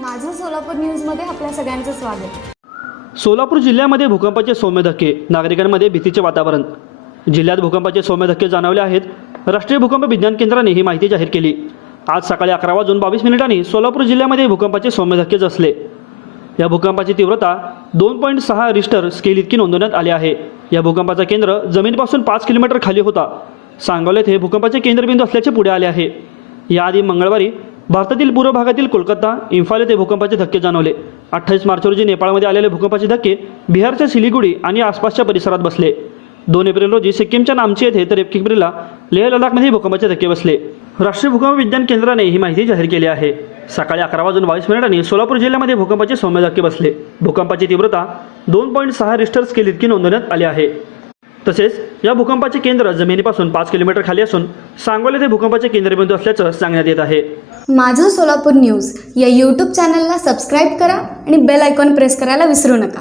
माझं सोलापूर न्यूजमध्ये आपल्या सगळ्यांचं स्वागत. सोलापूर जिल्ह्यामध्ये भूकंपाचे सौम्य धक्के नागरिकांमध्ये भीतीचे वातावरण. जिल्ह्यात भूकंपाचे सौम्य धक्के जाणवले आहेत. राष्ट्रीय भूकंप विज्ञान केंद्राने ही माहिती जाहीर केली. आज सकाळी अकरा वाजून बावीस मिनिटांनी सोलापूर जिल्ह्यामध्ये भूकंपाचे सौम्य धक्के जसले या भूकंपाची तीव्रता दोन पॉईंट सहा रिस्टर स्केल इतकी नोंदवण्यात आली आहे. या भूकंपाचं केंद्र जमिनीपासून पाच किलोमीटर खाली होता. सांगोल्यात हे भूकंपाचे केंद्रबिंदू असल्याचे पुढे आले आहे. याआधी मंगळवारी भारतातील पूर्व भागातील कोलकाता इम्फाल येथे भूकंपाचे धक्के जाणवले. अठ्ठावीस मार्च रोजी नेपाळमध्ये आलेले भूकंपाचे धक्के बिहारच्या सिलिगुडी आणि आसपासच्या परिसरात बसले. दोन एप्रिल रोजी सिक्कीमच्या नामची येथे तर एक एप्रिलला लेह लडाखमध्ये भूकंपाचे धक्के बसले. राष्ट्रीय भूकंप विज्ञान केंद्राने ही माहिती जाहीर केली आहे. सकाळी अकरा वाजून बावीस मिनिटांनी सोलापूर जिल्ह्यामध्ये भूकंपाचे सौम्य धक्के बसले. भूकंपाची तीव्रता दोन पॉईंट सहा रिस्टर स्केल इतकी नोंदवण्यात आली आहे. तसेच या भूकंपाचे केंद्र जमिनीपासून पाच किलोमीटर खाली असून सांगोला येथे भूकंपाचे केंद्रबिंदू असल्याचं सांगण्यात येत आहे. माझं सोलापूर न्यूज या यूट्यूब चॅनलला सबस्क्राईब करा आणि बेल आयकॉन प्रेस करायला विसरू नका.